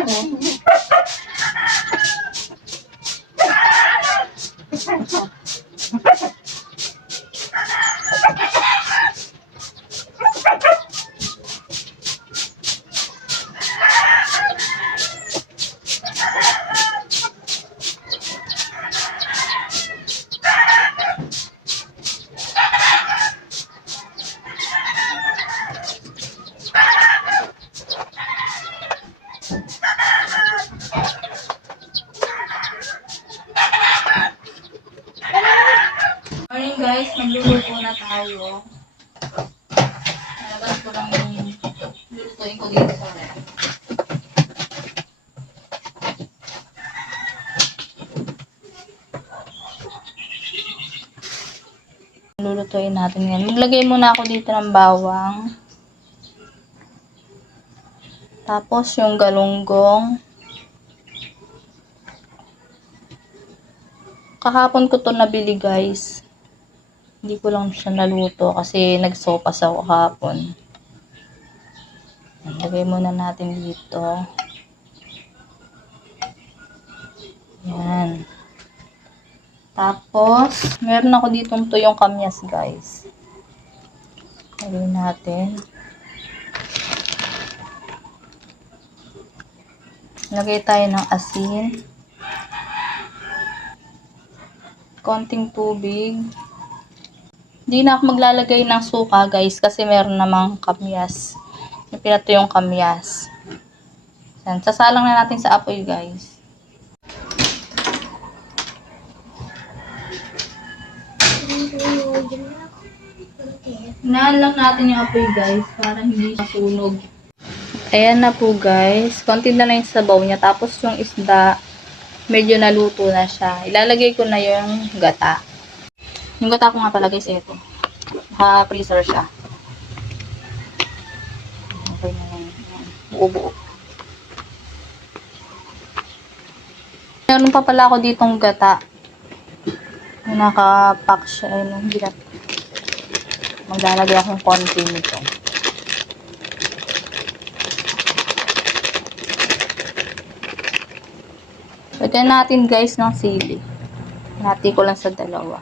Tá bom. tayo. Nalabas ko lang yung lulutuin ko dito sa ref. Lulutuin natin yan. Maglagay muna ako dito ng bawang. Tapos yung galunggong. Kahapon ko to nabili guys. Hindi ko lang siya naluto kasi nagsopas ako kahapon. Lagay muna natin dito. Yan. Tapos, meron ako ditong tuyong kamyas guys. Lagay natin. Lagay tayo ng asin. Konting tubig. Hindi na ako maglalagay ng suka guys kasi meron namang kamyas. Pinato yung kamyas. Yan. Sasalang na natin sa apoy guys. Hinaan natin yung apoy guys para hindi masunog. Ayan na po guys. Konti na lang yung sabaw niya. Tapos yung isda, medyo naluto na siya. Ilalagay ko na yung gata. Yung gata ko nga pala guys, ito. Ha-freezer siya. Okay na yan. Buo-buo. Meron pa pala ako ditong gata. Naka-pack siya. Ayun, hindi na. Maglalagay akong konti nito. Lagyan natin guys ng sili. Nati ko lang sa dalawa.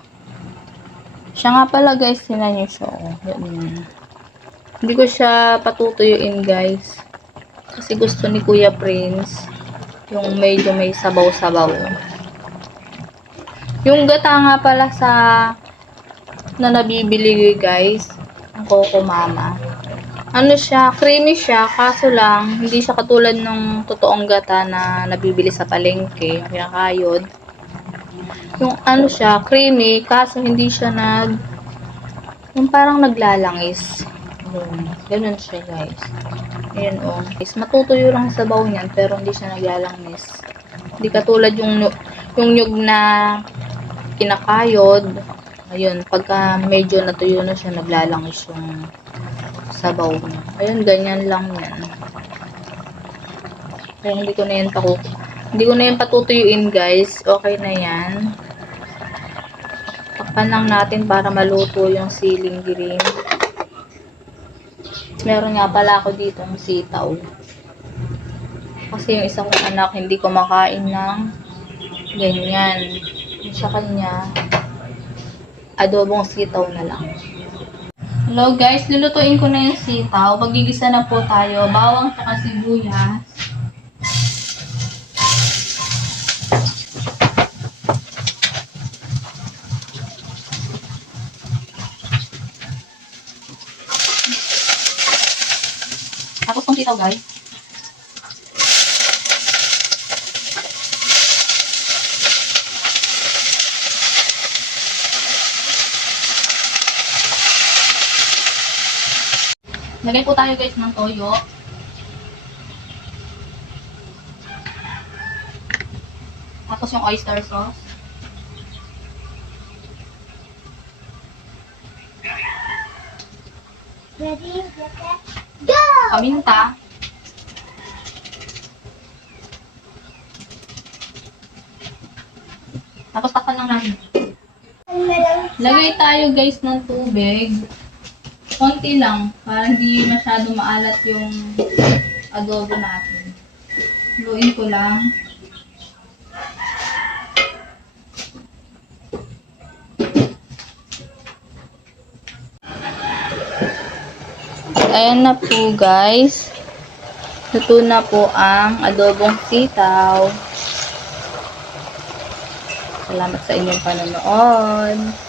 Siya nga pala guys, tinan nyo siya. Oh. Hindi ko siya patutuyuin guys. Kasi gusto ni Kuya Prince yung medyo may sabaw-sabaw. Yung gata nga pala sa na nabibili guys, ang Coco Mama. Ano siya, creamy siya, kaso lang, hindi siya katulad ng totoong gata na nabibili sa palengke, kinakayod. Yung ano siya, creamy, kaso hindi siya nag, yung parang naglalangis. Yun, ganun siya guys. Ayan o. Oh. Guys, matutuyo lang sa sabaw niyan, pero hindi siya naglalangis. Hindi katulad yung, yung nyug na kinakayod. Ayun, pagka medyo natuyo na siya, naglalangis yung sabaw niya. Ayun, ganyan lang yan. Kaya hindi ko na yan paku hindi ko na yan patutuyuin guys. Okay na yan. Takpan lang natin para maluto yung siling green. meron nga pala ako dito ng sitaw. Kasi yung isa kong anak hindi kumakain ng ganyan. Yung Sa kanya, adobong sitaw na lang. Hello guys, lulutuin ko na yung sitaw. Magigisa na po tayo. Bawang tsaka sibuyas. Sitaw guys. Lagay po tayo guys ng toyo. Tapos yung oyster sauce. Ready, get go! Paminta. Tapos takpan lang natin. Lagay tayo guys ng tubig. Konti lang. Para hindi masyado maalat yung adobo natin. Luin ko lang. Ayan na po guys. Luto na po ang adobong sitaw. Salamat sa inyong panonood.